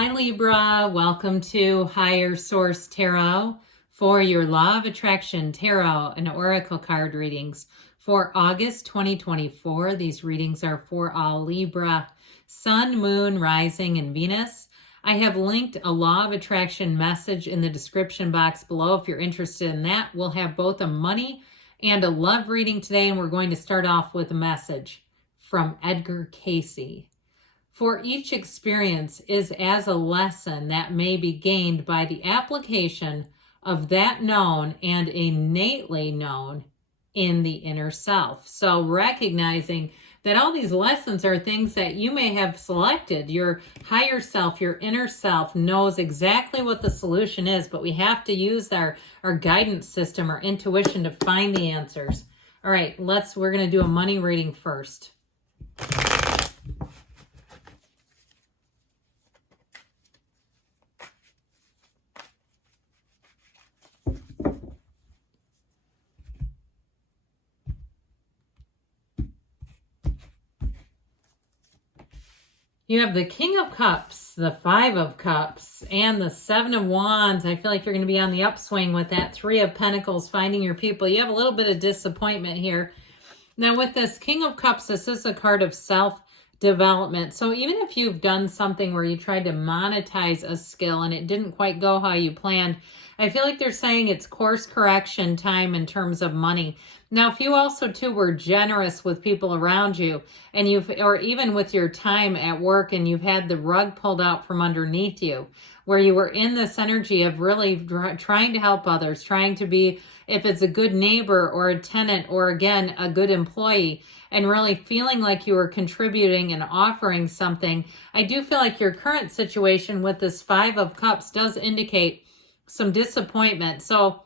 Hi Libra, welcome to Higher Source Tarot for your Law of Attraction Tarot and Oracle card readings for August 2024. These readings are for all Libra, Sun, Moon, Rising, and Venus. I have linked a Law of Attraction message in the description box below if you're interested in that. We'll have both a money and a love reading today, and we're going to start off with a message from Edgar Cayce. For each experience is as a lesson that may be gained by the application of that known and innately known in the inner self. So recognizing that all these lessons are things that you may have selected. Your higher self, your inner self knows exactly what the solution is, but we have to use our guidance system, our intuition to find the answers. All right, we're going to do a money reading first. You have the King of Cups, the Five of Cups, and the Seven of Wands. I feel like you're going to be on the upswing with that. Three of Pentacles, finding your people. You have a little bit of disappointment here. Now with this King of Cups, this is a card of self-development. So even if you've done something where you tried to monetize a skill and it didn't quite go how you planned, I feel like they're saying it's course correction time in terms of money. Now, if you also too were generous with people around you and or even with your time at work and you've had the rug pulled out from underneath you, where you were in this energy of really trying to help others, trying to be, if it's a good neighbor or a tenant or again, a good employee, and really feeling like you were contributing and offering something, I do feel like your current situation with this Five of Cups does indicate some disappointment. So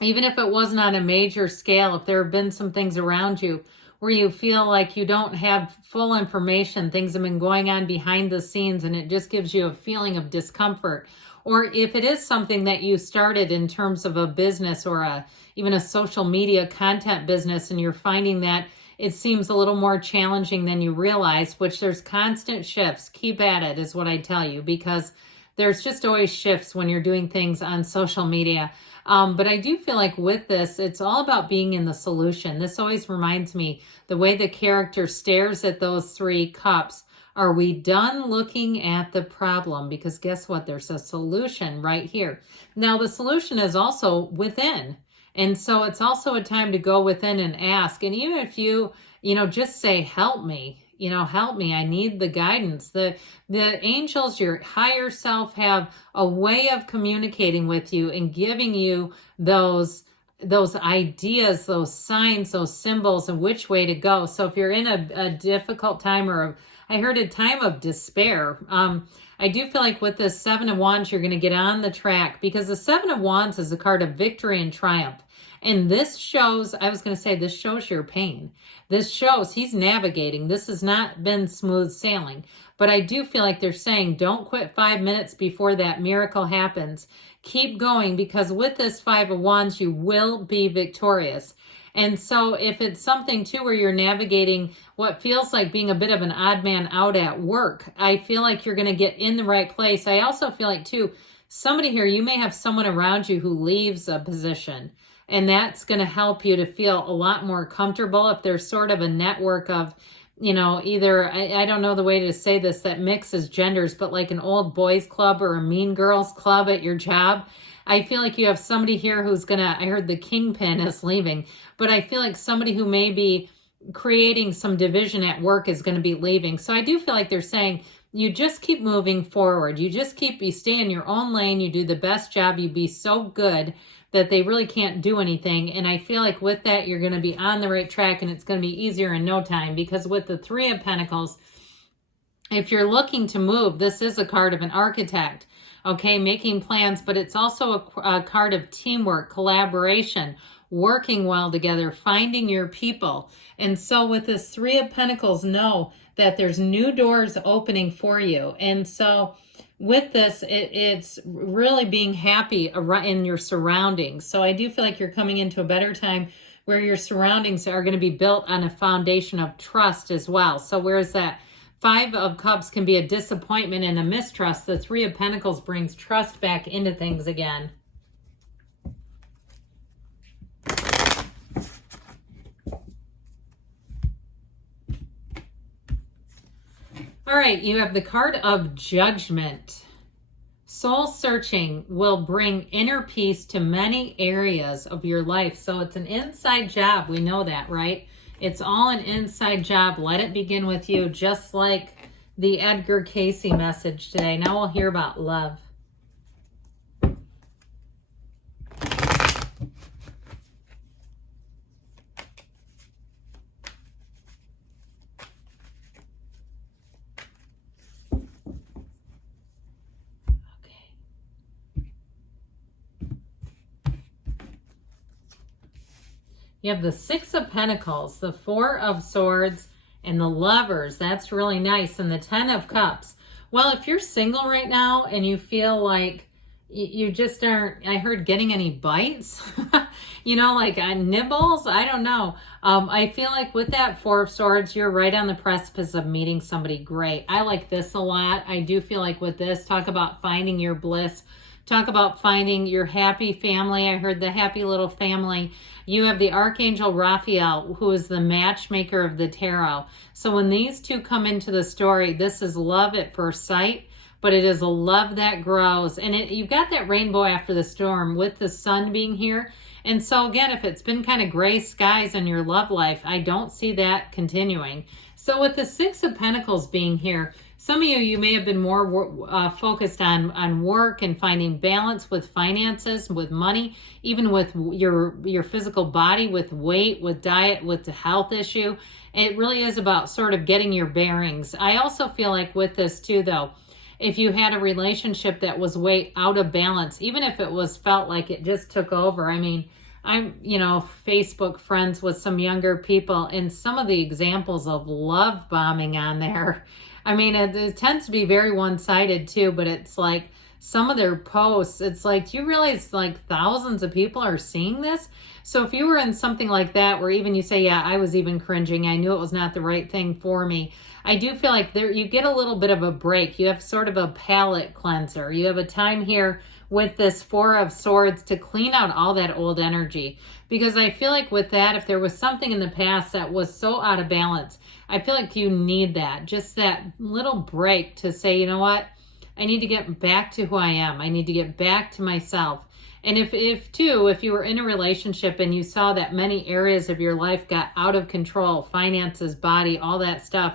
even if it wasn't on a major scale, if there have been some things around you where you feel like you don't have full information, things have been going on behind the scenes and it just gives you a feeling of discomfort. Or if it is something that you started in terms of a business or even a social media content business and you're finding that it seems a little more challenging than you realize, which there's constant shifts. Keep at it is what I tell you, because there's just always shifts when you're doing things on social media. But I do feel like with this, it's all about being in the solution. This always reminds me the way the character stares at those three cups. Are we done looking at the problem? Because guess what? There's a solution right here. Now, the solution is also within. And so it's also a time to go within and ask. And even if you just say, help me. Help me. I need the guidance. The angels, your higher self, have a way of communicating with you and giving you those ideas, those signs, those symbols, and which way to go. So if you're in a difficult time I heard a time of despair, I do feel like with this Seven of Wands, you're going to get on the track, because the Seven of Wands is a card of victory and triumph. And this shows, this shows your pain. This shows he's navigating. This has not been smooth sailing. But I do feel like they're saying, don't quit 5 minutes before that miracle happens. Keep going, because with this Five of Wands, you will be victorious. And so if it's something too where you're navigating what feels like being a bit of an odd man out at work, I feel like you're going to get in the right place. I also feel like too, somebody here, you may have someone around you who leaves a position. And that's going to help you to feel a lot more comfortable if there's sort of a network of, either, I don't know the way to say this, that mixes genders, but like an old boys club or a mean girls club at your job. I feel like you have somebody here who's I heard the kingpin is leaving, but I feel like somebody who may be creating some division at work is going to be leaving. So I do feel like they're saying, you just keep moving forward. You stay in your own lane. You do the best job. You be so good that they really can't do anything. And I feel like with that, you're going to be on the right track and it's going to be easier in no time, because with the Three of Pentacles, if you're looking to move, this is a card of an architect, okay, making plans, but it's also a card of teamwork, collaboration, working well together, finding your people. And so with this Three of Pentacles, know that there's new doors opening for you. And so with this, it's really being happy in your surroundings. So I do feel like you're coming into a better time where your surroundings are going to be built on a foundation of trust as well. So where's that Five of Cups can be a disappointment and a mistrust. The Three of Pentacles brings trust back into things again. All right, you have the card of Judgment. Soul searching will bring inner peace to many areas of your life. So it's an inside job. We know that, right? It's all an inside job. Let it begin with you, just like the Edgar Cayce message today. Now we'll hear about love. You have the Six of Pentacles, the Four of Swords, and the Lovers. That's really nice. And the Ten of Cups. Well, if you're single right now and you feel like you just aren't, I heard, getting any bites, you know, like nibbles, I don't know. I feel like with that Four of Swords, you're right on the precipice of meeting somebody great. I like this a lot. I do feel like with this, talk about finding your bliss. Talk about finding your happy family. I heard the happy little family. You have the Archangel Raphael, who is the matchmaker of the tarot. So when these two come into the story, this is love at first sight, but it is a love that grows. And you've got that rainbow after the storm with the sun being here. And so again, if it's been kind of gray skies in your love life, I don't see that continuing. So with the Six of Pentacles being here, some of you may have been more focused on work and finding balance with finances, with money, even with your physical body, with weight, with diet, with the health issue. It really is about sort of getting your bearings. I also feel like with this too, though, if you had a relationship that was way out of balance, even if it was felt like it just took over. I mean, I'm, Facebook friends with some younger people, and some of the examples of love bombing on there, I mean, it tends to be very one-sided too, but it's like some of their posts, it's like, do you realize like thousands of people are seeing this? So if you were in something like that, where even you say, yeah, I was even cringing, I knew it was not the right thing for me. I do feel like you get a little bit of a break. You have sort of a palate cleanser. You have a time here with this Four of Swords to clean out all that old energy. Because I feel like with that, if there was something in the past that was so out of balance, I feel like you need that, just that little break to say, you know what, I need to get back to who I am. I need to get back to myself. And if you were in a relationship and you saw that many areas of your life got out of control, finances, body, all that stuff,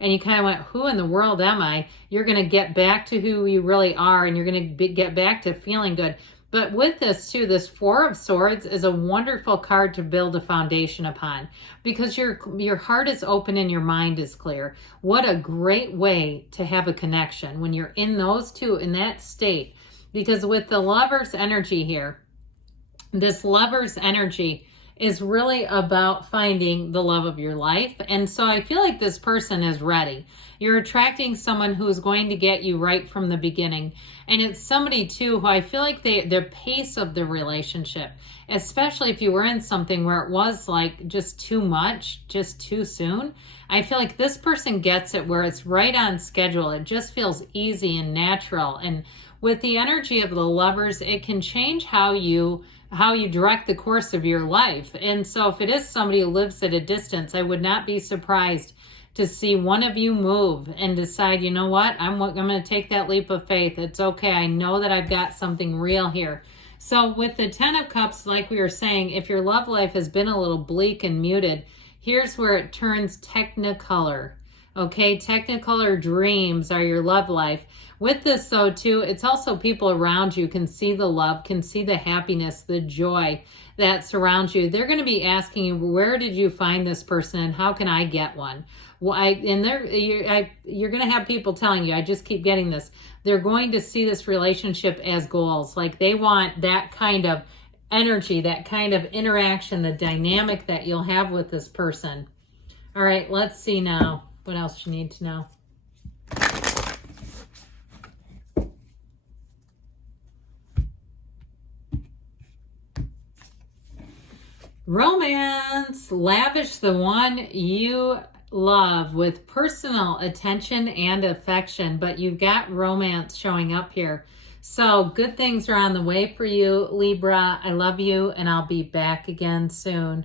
and you kind of went, who in the world am I? You're going to get back to who you really are, and you're going to get back to feeling good. But with this too, this Four of Swords is a wonderful card to build a foundation upon, because your heart is open and your mind is clear. What a great way to have a connection when you're in those two, in that state. Because with the Lover's energy here, this Lover's energy is really about finding the love of your life. And so I feel like this person is ready. You're attracting someone who is going to get you right from the beginning. And it's somebody too who I feel like the pace of the relationship, especially if you were in something where it was like just too much, just too soon. I feel like this person gets it where it's right on schedule. It just feels easy and natural. And with the energy of the Lovers, it can change how you direct the course of your life. And so if it is somebody who lives at a distance, I would not be surprised to see one of you move and decide, you know what, I'm going to take that leap of faith. It's okay. I know that I've got something real here. So with the Ten of Cups, like we were saying, if your love life has been a little bleak and muted, here's where it turns technicolor. Okay, technicolor dreams are your love life. With this though too, it's also people around you can see the love, can see the happiness, the joy that surrounds you. They're going to be asking you, where did you find this person and how can I get one? Well, you're going to have people telling you, I just keep getting this. They're going to see this relationship as goals. Like they want that kind of energy, that kind of interaction, the dynamic that you'll have with this person. All right, let's see now. What else you need to know? Romance. Lavish the one you love with personal attention and affection, but you've got romance showing up here. So good things are on the way for you, Libra. I love you, and I'll be back again soon.